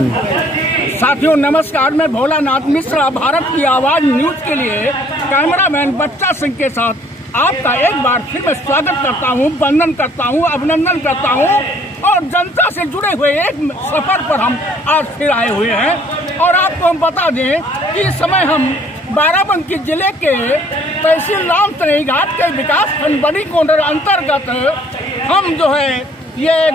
साथियों नमस्कार, मैं भोलानाथ मिश्रा भारत की आवाज न्यूज के लिए कैमरामैन बच्चा सिंह के साथ आपका एक बार फिर मैं स्वागत करता हूं, वंदन करता हूं, अभिनंदन करता हूं और जनता से जुड़े हुए एक सफर पर हम आज फिर आए हुए हैं। और आपको हम बता दें कि इस समय हम बाराबंकी जिले के तहसील रामतनई घाट के विकास खंड बड़ी कोंडर अंतर्गत हम जो है ये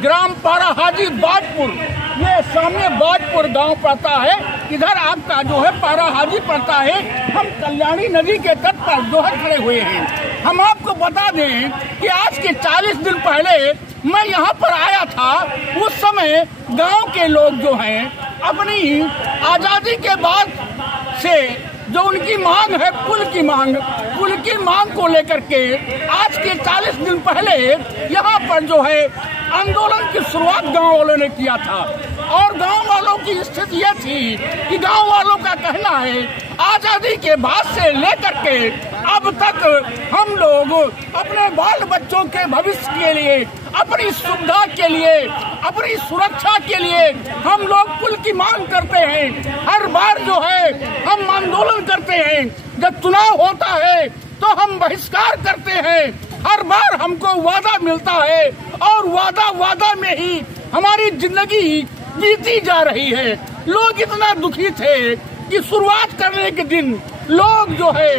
ग्राम पारा हाजी बाजपुर, ये सामने बाजपुर गांव पड़ता है, इधर आपका जो है पारा हाजी पड़ता है। हम कल्याणी नदी के तट पर जो है खड़े हुए हैं। हम आपको बता दें कि आज के 40 दिन पहले मैं यहाँ पर आया था। उस समय गांव के लोग जो हैं अपनी आजादी के बाद से जो उनकी मांग है पुल की मांग को लेकर के आज के 40 दिन पहले यहाँ पर जो है आंदोलन की शुरुआत गांव वालों ने किया था। और गांव वालों की स्थिति यह थी कि गांव वालों का कहना है आजादी के बाद से लेकर के अब तक हम लोग अपने बाल बच्चों के भविष्य के लिए, अपनी सुविधा के लिए, अपनी सुरक्षा के लिए हम लोग पुल की मांग करते हैं। हर बार जो है हम आंदोलन करते हैं, जब चुनाव होता है तो हम बहिष्कार करते हैं। हर बार हमको वादा मिलता है और वादा में ही हमारी जिंदगी जीती जा रही है। लोग इतना दुखी थे कि शुरुआत करने के दिन लोग जो है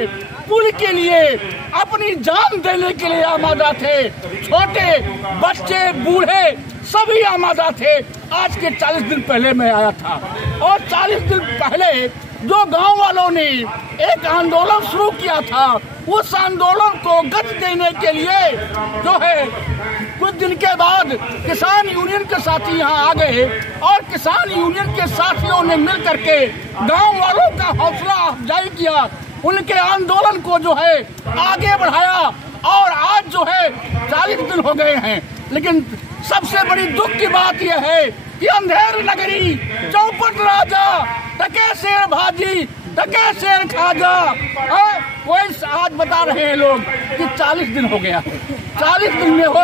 पुल के लिए अपनी जान देने के लिए आमादा थे। छोटे बच्चे बूढ़े सभी आमादा थे। आज के 40 दिन पहले मैं आया था और 40 दिन पहले जो गांव वालों ने एक आंदोलन शुरू किया था, उस आंदोलन को गति देने के लिए जो है कुछ दिन के बाद किसान यूनियन के साथी यहाँ आ गए और किसान यूनियन के साथियों ने मिल करके गांव वालों का हौसला अफजाई किया, उनके आंदोलन को जो है आगे बढ़ाया और आज जो है 40 दिन हो गए हैं। लेकिन सबसे बड़ी दुख की बात यह है कि अंधेर नगरी चौपट राजा टके शेर भाजी टके शेर खाजा। कोई आज बता रहे हैं लोग कि 40 दिन हो गया है। 40 दिन में हो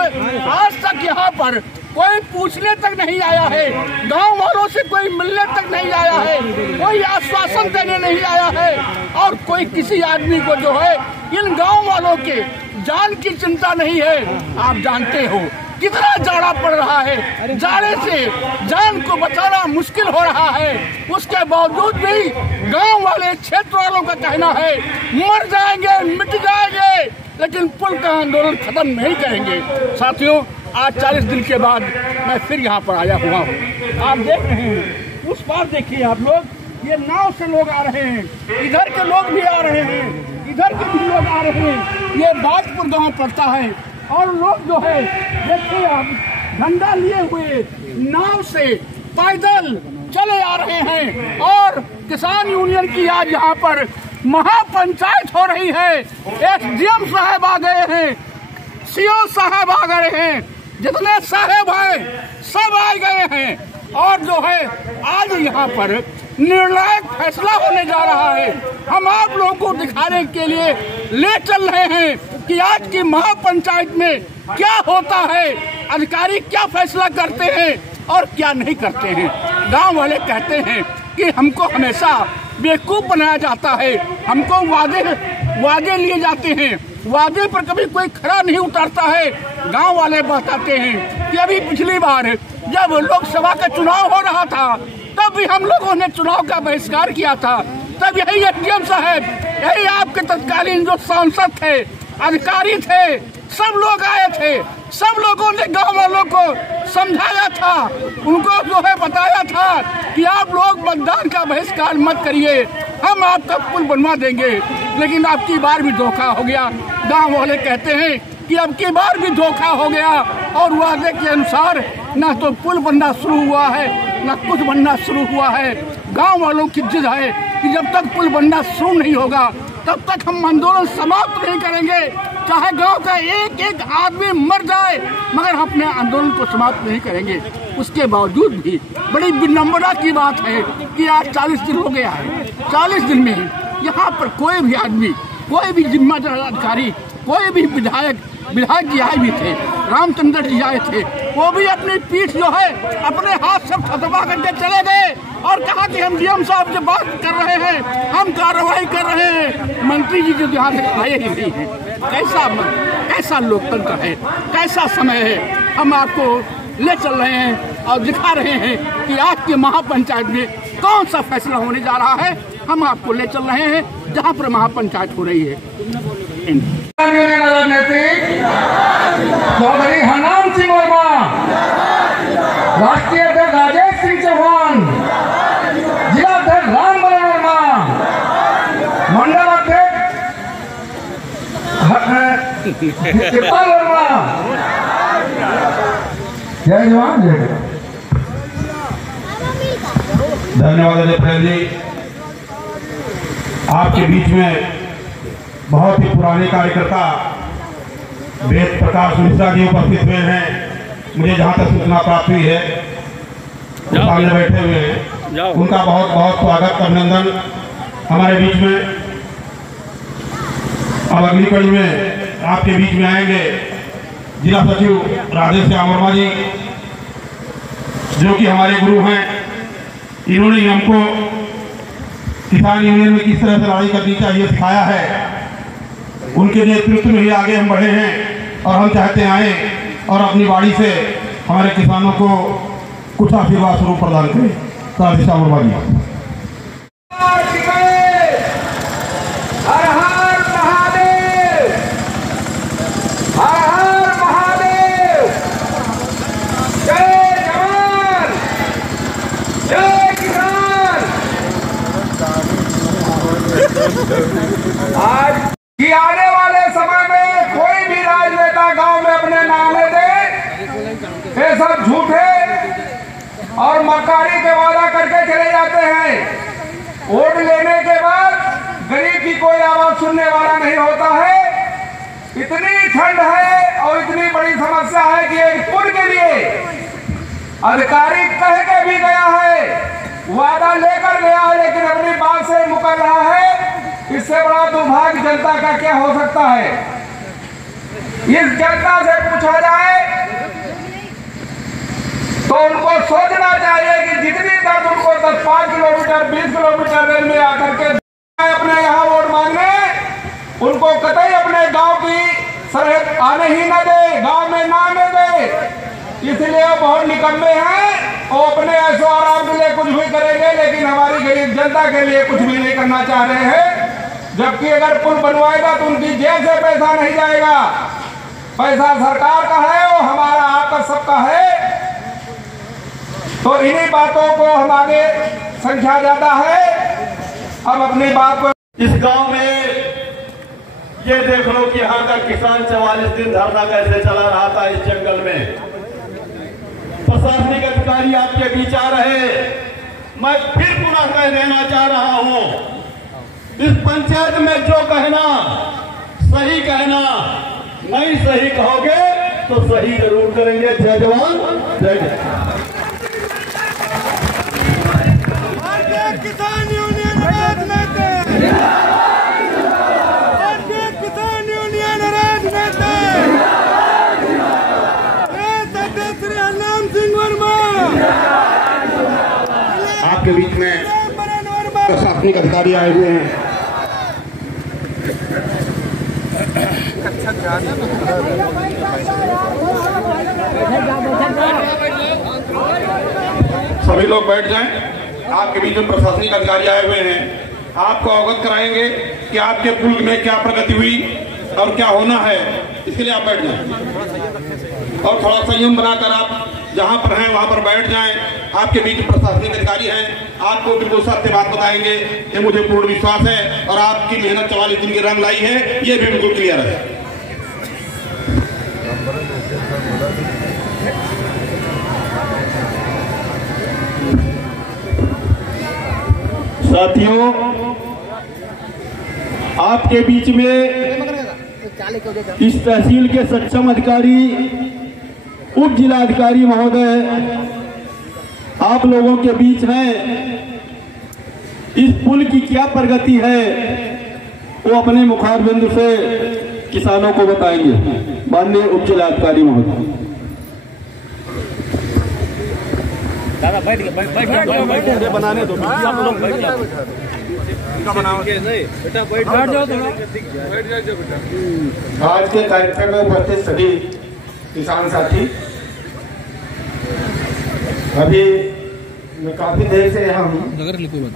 आज तक यहाँ पर कोई पूछने तक नहीं आया है, गांव वालों से कोई मिलने तक नहीं आया है, कोई आश्वासन देने नहीं आया है और कोई किसी आदमी को जो है इन गांव वालों के जान की चिंता नहीं है। आप जानते हो कितना जाड़ा पड़ रहा है, जाड़े से जान को बचाना मुश्किल हो रहा है। उसके बावजूद भी गांव वाले क्षेत्र वालों का कहना है मर जाएंगे मिट जाएंगे लेकिन पुल का आंदोलन खत्म नहीं करेंगे। साथियों आज 40 दिन के बाद मैं फिर यहाँ पर आया हुआ हूँ। आप देख रहे हैं उस पार देखिए आप लोग, ये नाव से लोग आ रहे हैं, इधर के लोग भी आ रहे हैं, इधर के भी लोग आ रहे हैं। ये बाजपुर गांव पड़ता है और लोग जो है देखिए आप झंडा लिए हुए नाव से पैदल चले आ रहे हैं। और किसान यूनियन की आज यहाँ पर महापंचायत हो रही है। एसडीएम साहब आ गए हैं, सीओ साहब आ गए हैं, जितने साहब हैं सब आ गए हैं और जो है आज यहाँ पर निर्णायक फैसला होने जा रहा है। हम आप लोगों को दिखाने के लिए ले चल रहे हैं कि आज की महापंचायत में क्या होता है, अधिकारी क्या फैसला करते हैं और क्या नहीं करते हैं। गांव वाले कहते हैं कि हमको हमेशा बेवकूफ बनाया जाता है, हमको वादे लिए जाते हैं, वादे पर कभी कोई खरा नहीं उतारता है। गांव वाले बताते हैं कि अभी पिछली बार जब लोकसभा का चुनाव हो रहा था तब भी हम लोगों ने चुनाव का बहिष्कार किया था। तब यही एसडीएम साहब, यही आपके तत्कालीन जो सांसद थे, अधिकारी थे, सब लोग आए थे। सब लोगों ने गांव वालों को समझाया था, उनको जो है बताया था कि आप लोग मतदान का बहिष्कार मत करिए, हम आपका पुल बनवा देंगे। लेकिन अब की बार भी धोखा हो गया। गांव वाले कहते हैं कि अब की बार भी धोखा हो गया और वादे के अनुसार न तो पुल बनना शुरू हुआ है न कुछ बनना शुरू हुआ है। गांव वालों की जिद है कि जब तक पुल बनना शुरू नहीं होगा तब तक हम आंदोलन समाप्त नहीं करेंगे, चाहे गांव का एक एक आदमी मर जाए, मगर हम अपने आंदोलन को समाप्त नहीं करेंगे। उसके बावजूद भी बड़ी विडंबना की बात है कि आज 40 दिन हो गया है। 40 दिन में यहाँ पर कोई भी आदमी, कोई भी जिम्मेदार अधिकारी, कोई भी विधायक जी आए भी थे, रामचंद्र जी आए थे, वो भी अपनी पीठ जो है अपने हाथ से थपथपा करके चले गए और कहा कि हम डीएम साहब से बात कर रहे हैं, हम कार्रवाई कर रहे हैं। मंत्री जी जो यहाँ से आए ही नहीं है। कैसा लोकतंत्र है, कैसा समय है। हम आपको ले चल रहे हैं और दिखा रहे हैं कि आज के महापंचायत में कौन सा फैसला होने जा रहा है। हम आपको ले चल रहे हैं जहाँ पर महापंचायत हो रही है। चौधरी हरनाम सिंह वर्मा, राष्ट्रीय अध्यक्ष राजेश सिंह चौहान, जिला अध्यक्ष राम बरन वर्मा, मंडल अध्यक्ष कृपाल वर्मा। जय जवान जय। धन्यवाद अजय पटेल जी। आपके बीच में बहुत ही पुराने कार्यकर्ता वेद प्रकाश मिश्रा जी उपस्थित हुए हैं। मुझे जहां तक सूचना प्राप्त हुई है सामने बैठे हुए हैं, उनका बहुत बहुत स्वागत अभिनंदन हमारे बीच में। अब अगली कड़ी में आपके बीच में आएंगे जिला सचिव राधेश्याम वर्मा जी, जो कि हमारे गुरु हैं। इन्होंने हमको किसान यूनियन में किस तरह से लड़ाई करनी चाहिए सिखाया है। उनके नेतृत्व में ही आगे हम बढ़े हैं और हम चाहते आए और अपनी बाड़ी से हमारे किसानों को कुछ आशीर्वाद स्वरूप प्रदान करें। राधेश्याम वर्मा जी। हर हर महादेव, हर हर महादेव। जय जवान, जय किसान। आज कि आने वाले समय में कोई भी राजनेता गांव में अपने नाम ले दे, ये सब झूठे और मक्कारी के वादा करके चले जाते हैं। वोट लेने के बाद गरीब की कोई आवाज सुनने वाला नहीं होता है। इतनी ठंड है और इतनी बड़ी समस्या है कि एक पुल के लिए अधिकारी कह के भी गया है, वादा लेकर गया है, लेकिन अपनी बात से मुकर रहा है। इससे बड़ा दुर्भाग्य जनता का क्या हो सकता है। इस जनता से पूछा जाए तो उनको सोचना चाहिए कि जितनी दर्द उनको 10-5 किलोमीटर 20 किलोमीटर रेलवे आकर के अपने यहाँ वोट मांगने, उनको कतई अपने गांव की सरहद आने ही न दे, गांव में ना आने दे। इसलिए वो बहुत निकम्मे हैं। वो अपने ऐसो आराम के लिए कुछ भी करेंगे, लेकिन हमारी गरीब जनता के लिए कुछ भी नहीं करना चाह रहे हैं। जबकि अगर पुल बनवाएगा तो उनकी जेब से पैसा नहीं जाएगा, पैसा सरकार का है, वो हमारा आपका सबका है। तो इन्हीं बातों को हमारे संख्या ज्यादा है। हम अपनी बात को इस गांव में ये देख लो कि यहाँ का किसान 44 दिन धरना कैसे चला रहा था इस जंगल में। प्रशासनिक अधिकारी आपके बीच आ रहे, मैं फिर पुनः कह देना चाह रहा हूं, इस पंचायत में जो कहना सही कहना, नहीं सही कहोगे तो सही जरूर करेंगे। जय जवान जय किसान। किसान यूनियन राजनेता, किसान यूनियन राजनेता श्री हरनाम सिंह वर्मा। आपके बीच में प्रशासनिक अधिकारी आए हुए हैं। सभी लोग बैठ जाएं। आपके बीच में प्रशासनिक अधिकारी आए हुए हैं, आपको अवगत कराएंगे कि आपके पुल में क्या प्रगति हुई और क्या होना है। इसके लिए आप बैठ जाएं और थोड़ा संयम बनाकर आप जहां पर हैं वहां पर बैठ जाएं। आपके बीच प्रशासनिक अधिकारी हैं, आपको बिल्कुल सत्य बात बताएंगे, ये मुझे पूर्ण विश्वास है। और आपकी मेहनत 44 दिन की रंग लाई है, ये भी बिल्कुल क्लियर है। साथियों, आपके बीच में इस तहसील के सक्षम अधिकारी, उप जिलाधिकारी महोदय आप लोगों के बीच हैं। इस पुल की क्या प्रगति है वो अपने मुखारबिंद से किसानों को बताएंगे। माननीय उप जिलाधिकारी महोदय। दादा बैठ गए बनाने दो आप लोग बैठ जाओ आज के कार्यक्रम में उपस्थित सभी किसान साथी, अभी मैं काफी देर से यहाँ हूँ,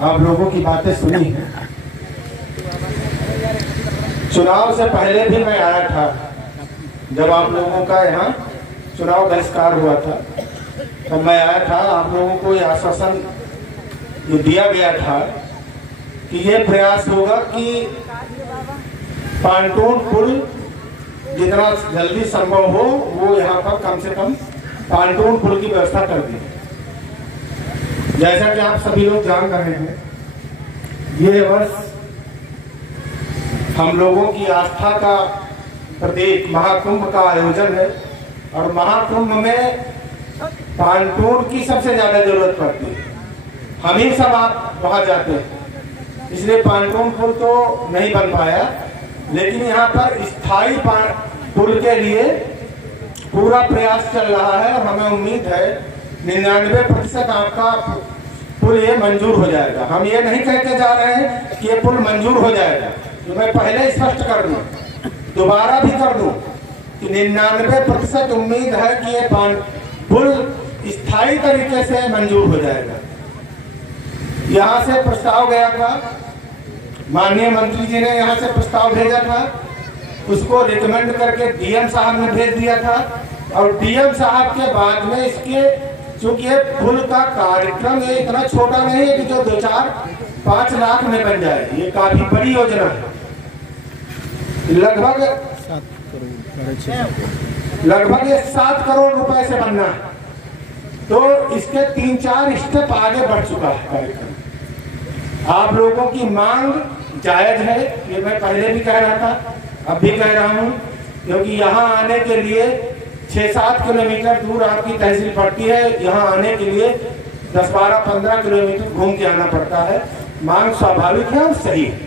आप लोगों की बातें सुनी है। चुनाव से पहले भी मैं आया था, जब आप लोगों का यहाँ चुनाव बहिष्कार हुआ था तब मैं आया था। आप लोगों को ये आश्वासन ये दिया गया था कि ये प्रयास होगा कि पांटून पुल जितना जल्दी संभव हो वो यहाँ पर कम से कम पांटून पुल की व्यवस्था कर दी। जैसा कि आप सभी लोग जान रहे हैं, ये वर्ष हम लोगों की आस्था का प्रतीक महाकुंभ का आयोजन है और महाकुंभ में पांटून की सबसे ज्यादा जरूरत पड़ती है। हम ही सब आप वहां जाते हैं, इसलिए पांटून पुल तो नहीं बन पाया, लेकिन यहाँ पर स्थायी पुल के लिए पूरा प्रयास चल रहा है और हमें उम्मीद है 99% आपका पुल ये मंजूर हो जाएगा। हम ये नहीं कहते जा रहे हैं कि ये पुल मंजूर हो जाएगा, तो मैं पहले स्पष्ट कर दूं, दोबारा भी कर दूं कि 99% उम्मीद है कि ये पुल स्थायी तरीके से मंजूर हो जाएगा। यहाँ से प्रस्ताव गया था, माननीय मंत्री जी ने यहाँ से प्रस्ताव भेजा था, उसको रिकमेंड करके डीएम साहब ने भेज दिया था और डीएम साहब के बाद में इसके, चूंकि ये पुल का कार्यक्रम ये इतना छोटा नहीं है कि जो 2-4-5 लाख में बन जाए, ये काफी बड़ी योजना है। लगभग ये 7 करोड़ रुपए से बनना है, तो इसके 3-4 स्टेप आगे बढ़ चुका है कार्यक्रम। आप लोगों की मांग जायज है, ये मैं पहले भी कह रहा था, अब भी कह रहा हूँ, क्योंकि यहाँ आने के लिए 6-7 किलोमीटर दूर आपकी तहसील पड़ती है। यहाँ आने के लिए 10-12-15 किलोमीटर घूम के आना पड़ता है। मांग स्वाभाविक है और सही है,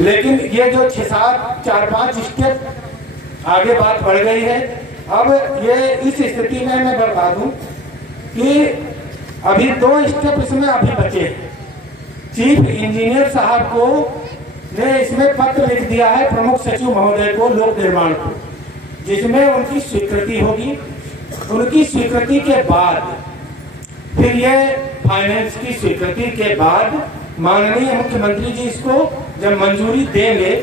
लेकिन ये जो 4-5 स्टेप आगे बात बढ़ गई है। अब ये इस स्थिति में मैं बता दूं कि अभी 2 स्टेप इसमें अभी बचे हैं। चीफ इंजीनियर साहब को ने इसमें पत्र लिख दिया है प्रमुख सचिव महोदय को, लोक निर्माण को, जिसमें उनकी स्वीकृति होगी। उनकी स्वीकृति के बाद फिर ये फाइनेंस की स्वीकृति के बाद माननीय मुख्यमंत्री जी इसको जब मंजूरी देंगे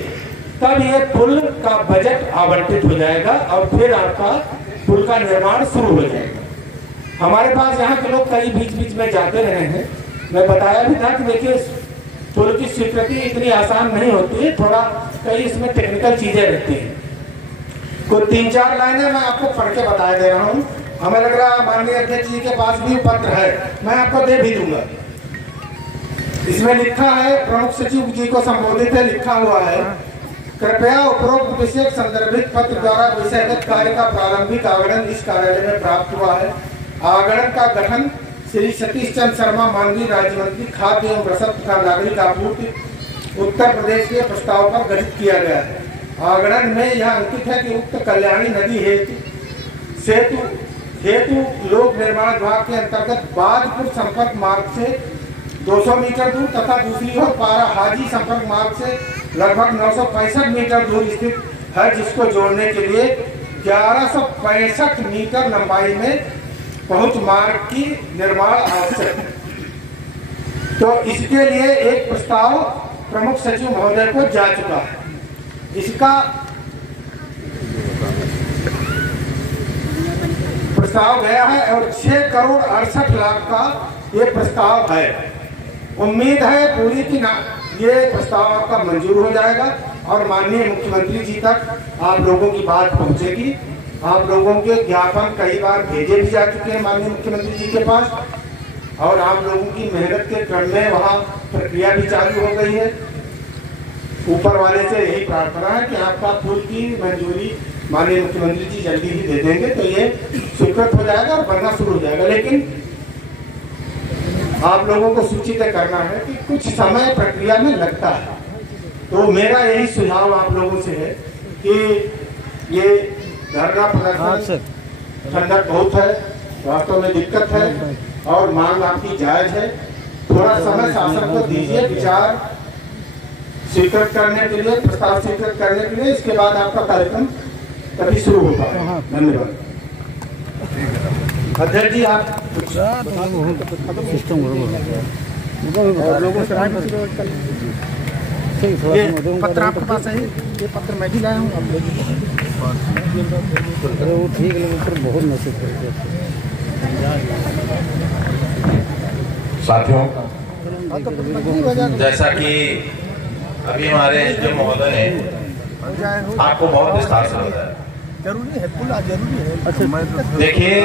तब ये पुल का बजट आवंटित हो जाएगा और फिर आपका पुल का निर्माण शुरू हो जाएगा। हमारे पास यहाँ के लोग कई बीच में जाते रहे हैं, मैं बताया भी था कि देखिए पुल की स्वीकृति इतनी आसान नहीं होती है, थोड़ा कई इसमें टेक्निकल चीजें रहती हैं। कुछ 3-4 लाइनें मैं आपको पढ़ के बता दे रहा हूँ। हमें लग रहा है माननीय अध्यक्ष जी के पास भी पत्र है, मैं आपको दे भी दूंगा। इसमें लिखा है, प्रमुख सचिव जी को संबोधित है, लिखा हुआ है, कृपया उपरोक्त विषय संदर्भित पत्र द्वारा विषयगत कार्य का प्रारंभिक आवरण इस कार्यालय में प्राप्त हुआ है। आवरण का गठन श्री सतीश चंद्र शर्मा, माननीय राज्य मंत्री खाद्य एवं रसद तथा नागरिक आपूर्ति, उत्तर प्रदेश के प्रस्ताव पर गठित किया गया है। आवरण में यह अंकित है कि उक्त कल्याणी नदी हेतु लोक निर्माण विभाग के अंतर्गत बादपुर संपर्क मार्ग से 200 मीटर दूर तथा दूसरी ओर पारा हाजी संपर्क मार्ग से लगभग 965 मीटर दूर स्थित है, जिसको जोड़ने के लिए 1165 मीटर लंबाई में पहुंच मार्ग की निर्माण आवश्यक है। तो इसके लिए एक प्रस्ताव प्रमुख सचिव महोदय को जा चुका है। इसका प्रस्ताव गया है और 6 करोड़ 68 लाख का ये प्रस्ताव है। उम्मीद है पूरी की ये प्रस्ताव आपका मंजूर हो जाएगा और माननीय मुख्यमंत्री जी तक आप लोगों की बात पहुंचेगी। आप लोगों के ज्ञापन कई बार भेजे भी जा चुके हैं माननीय मुख्यमंत्री जी के पास और आप लोगों की मेहनत के क्रम में वहाँ प्रक्रिया भी चालू हो गई है। ऊपर वाले से यही प्रार्थना है कि आपका पुल की मंजूरी माननीय मुख्यमंत्री जी जल्दी ही दे देंगे तो ये स्वीकृत हो जाएगा और बनना शुरू हो जाएगा। लेकिन आप लोगों को सूचित करना है कि कुछ समय प्रक्रिया में लगता है, तो मेरा यही सुझाव आप लोगों से है कि ये धरना प्रदर्शन ठंडक बहुत है, वास्तव में दिक्कत है, और मांग आपकी जायज है। थोड़ा समय शासन को दीजिए विचार स्वीकृत करने के लिए, प्रस्ताव स्वीकृत करने के लिए, इसके बाद आपका कार्यक्रम तभी शुरू होता है। धन्यवाद। अध्यक्ष जी आप ये पत्र आपके पास है, ये पत्र मैं भी लाया हूँ, आप ले लीजिए। ठीक है, बहुत मैसेज करते साथियों, जैसा कि अभी हमारे जो महोदय ने आपको बहुत विस्तार से बताया, जरूरी है, पूरा जरूरी है। देखिए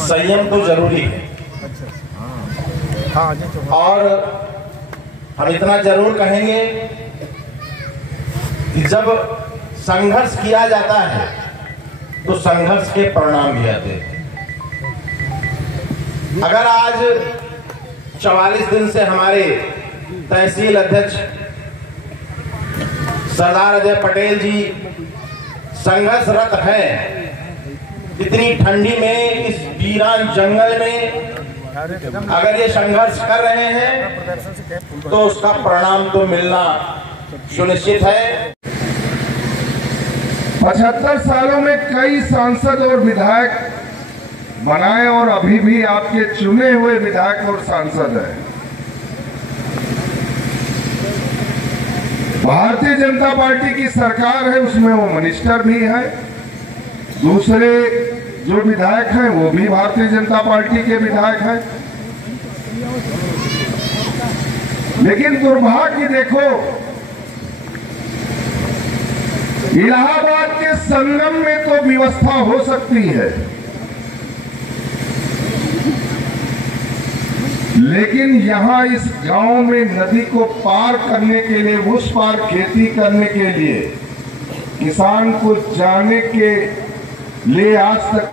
संयम तो जरूरी है, और हम इतना जरूर कहेंगे कि जब संघर्ष किया जाता है तो संघर्ष के परिणाम भी आते हैं। अगर आज 44 दिन से हमारे तहसील अध्यक्ष सरदार अजय पटेल जी संघर्षरत है, इतनी ठंडी में इस वीरान जंगल में अगर ये संघर्ष कर रहे हैं तो उसका परिणाम तो मिलना सुनिश्चित है। 75 सालों में कई सांसद और विधायक बनाए और अभी भी आपके चुने हुए विधायक और सांसद हैं। भारतीय जनता पार्टी की सरकार है, उसमें वो मिनिस्टर भी है, दूसरे जो विधायक हैं वो भी भारतीय जनता पार्टी के विधायक हैं। लेकिन दुर्भाग्य देखो, इलाहाबाद के संगम में तो व्यवस्था हो सकती है, लेकिन यहां इस गांव में नदी को पार करने के लिए, उस पार खेती करने के लिए किसान को जाने के लिए आज तक